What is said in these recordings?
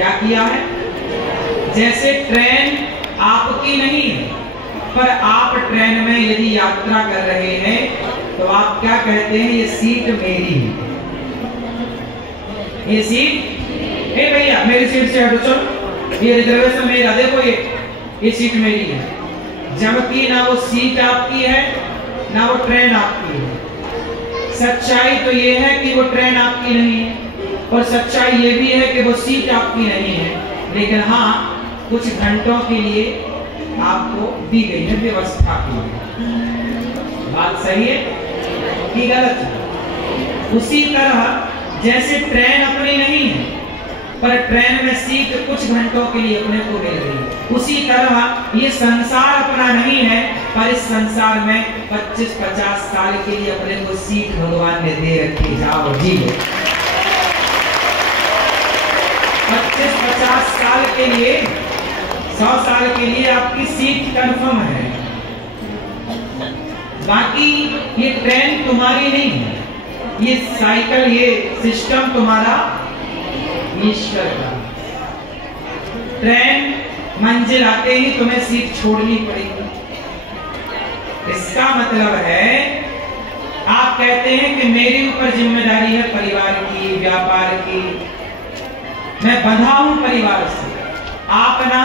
क्या किया है? जैसे ट्रेन आपकी नहीं है, पर आप ट्रेन में यदि यात्रा कर रहे हैं तो आप क्या कहते हैं? ये सीट मेरी है, ये सीट, ए भैया मेरी सीट से हटो, चलो ये रिजर्वेशन मेरा, देखो ये सीट मेरी है। जबकि ना वो सीट आपकी है ना वो ट्रेन आपकी है। सच्चाई तो ये है कि वो ट्रेन आपकी नहीं है, और सच्चाई ये भी है कि वो सीट आपकी नहीं है, लेकिन हाँ कुछ घंटों के लिए आपको दी गई है व्यवस्था के लिए। बात सही है कि गलत है? उसी तरह जैसे ट्रेन अपनी नहीं है, पर ट्रेन में सीट कुछ घंटों के लिए अपने को मिल गई, उसी तरह ये संसार अपना नहीं है, पर इस संसार में 25-50 साल के लिए अपने को सीट भगवान ने दे रखी। जाओ जी लो, 25-50 साल के लिए, 100 साल के लिए आपकी सीट कंफर्म है। बाकी ये ट्रेन तुम्हारी नहीं है, ये साइकिल, ये सिस्टम तुम्हारा ईश्वर का। ट्रेन मंजिल आते ही तुम्हें सीट छोड़नी पड़ेगी। इसका मतलब है आप कहते हैं कि मेरे ऊपर जिम्मेदारी है परिवार की, व्यापार की, मैं बंधा हूं परिवार से। आप ना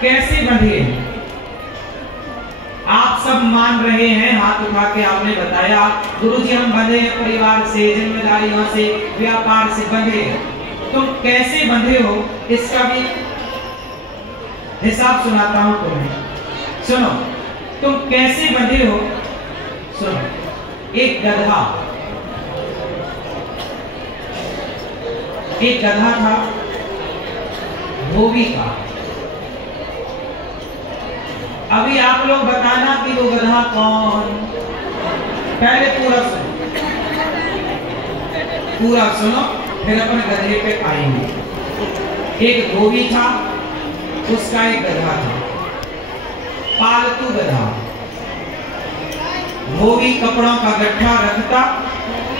कैसे बंधे हैं? आप सब मान रहे हैं, हाथ उठा के आपने बताया गुरुजी हम बंधे हैं परिवार से, जिम्मेदारियों से, व्यापार से बंधे हैं। तुम कैसे बंधे हो इसका भी हिसाब सुनाता हूं तुम्हें। सुनो, तुम कैसे बंधे हो? सुनो, एक गधा था धोबी का। अभी आप लोग बताना कि वो गधा कौन? पहले पूरा सुनो, फिर अपन गधे पे आएंगे। एक धोबी था, उसका एक गधा था, पालतू गधा। धोबी कपड़ों का गट्ठा रखता,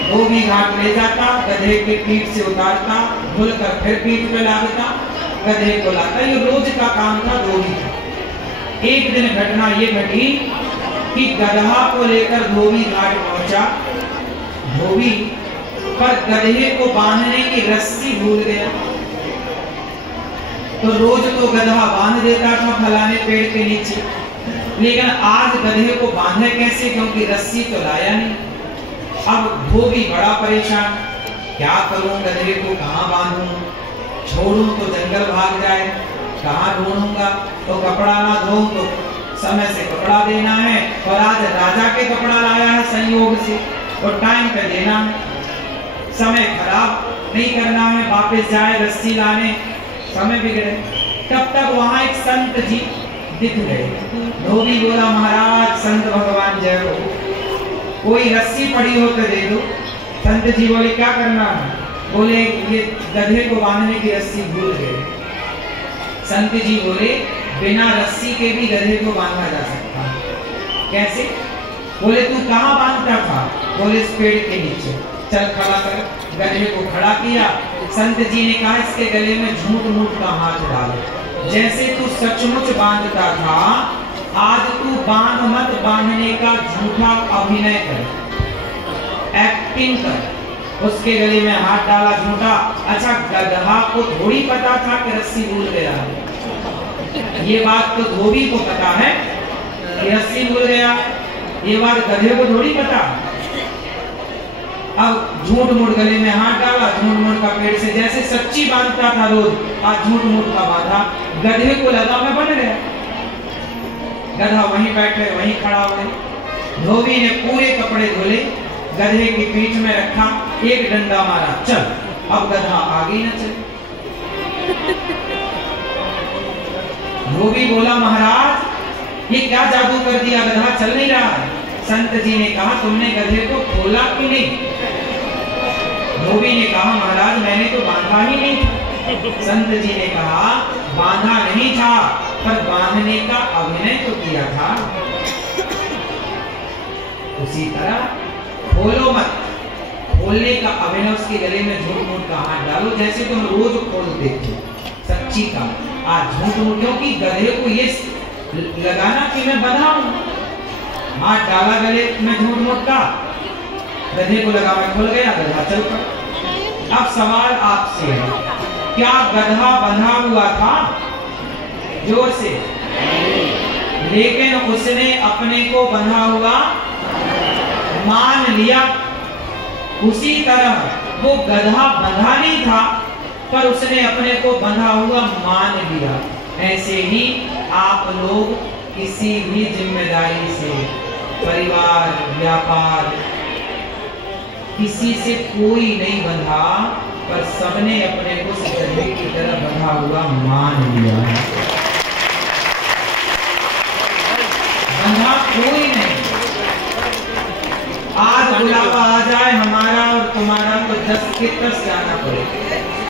धोबी घाट ले जाता, गधे के पीठ से उतारता, धुलकर फिर पीठ पे लादता, गधे को लाता। ये रोज का काम था धोबी का। एक दिन घटना ये घटी कि गधा को लेकर धोबी घाट पहुंचा। धोबी पर गधे को बांधने की रस्सी भूल गया। तो रोज तो गधा बांध देता था फलाने पेड़ के नीचे, लेकिन आज गधे को बांधे कैसे, क्योंकि रस्सी तो लाया नहीं। अब धोबी बड़ा परेशान, क्या करूं, गधे को कहां बांधूं, छोड़ूं तो जंगल भाग जाए, कहां ढूंढूंगा, तो कपड़ा ना धो तो समय से कपड़ा देना है, और आज राजा के कपड़ा लाया है संयोग से, और टाइम पे देना है, समय खराब नहीं करना है, वापस जाए रस्सी लाने, समय बिगड़े। तब तक वहां एक संत जी दिख गए। धोबी बोला महाराज संत भगवान जय हो, कोई रस्सी पड़ी हो तो दे दो। संत जी बोले क्या करना है? बोले ये गधे को बांधने की रस्सी भूल गए। संत जी बोले बिना रस्सी के भी गधे को बांधा जा सकता है। कैसे? बोले तू कहां बांधता था? बोले इस पेड़ के नीचे। चल खड़ा कर। गधे को खड़ा किया। संत जी ने कहा इसके गले में झूठ मूठ का हाथ डाल, जैसे तू सचमुच बांधता था आज तू बांध मत, बांधने का झूठा अभिनय कर, एक्टिंग कर। उसके गले में हाथ डाला झूठा। अच्छा गधा को थोड़ी पता था कि रस्सी भूल गया, ये बात तो धोबी को पता है कि रस्सी भूल गया, ये बात गधे को थोड़ी पता। अब झूठ मूठ गले में हाथ डाला, झूठ मूठ का पेड़ से जैसे सच्ची बांधता था रोज, आज झूठ मूठ का बांधा। गधे को लगा मैं बन गया। गधा वहीं बैठे वहीं खड़ा हुए। धोबी ने पूरे कपड़े धोले, गधे की पीठ में रखा, एक डंडा मारा, चल। अब गधा आगे न चले। धोबी बोला महाराज ये क्या जादू कर दिया, गधा चल नहीं रहा है। संत जी ने कहा तुमने गधे को खोला क्यों नहीं? धोबी ने कहा महाराज मैंने तो बांधा ही नहीं था। संत जी ने कहा बांधा नहीं था, पर बांधने का अभिनय तो किया था। उसी तरह खोलो मत, खोलने का अभिनय, उसके गले में झूठ मूठ का हाथ डालो, जैसे तुम रोज खोल देते हो। ऊंची का। आज झूठ मूठ, क्योंकि गधे को ये लगाना कि मैं बंधा हूं, हाथ डाला गले में झूठ मूठ का, गधे को लगा मैं खुल गया, गधा चल पड़ा। अब सवाल आपसे है, क्या गधा बंधा हुआ था? जोर से। लेकिन उसने अपने को बंधा हुआ मान लिया। उसी तरह वो गधा बंधा नहीं था, पर उसने अपने को बंधा हुआ मान लिया। ऐसे ही आप लोग किसी भी जिम्मेदारी से, परिवार, व्यापार, किसी से कोई नहीं बंधा, पर सबने अपने को गधे की तरह बंधा हुआ मान लिया है। बंधा कोई नहीं। आज बुलावा आ जाए हमारा और तुम्हारा, तो 10 के 10 जाना पड़ेगा।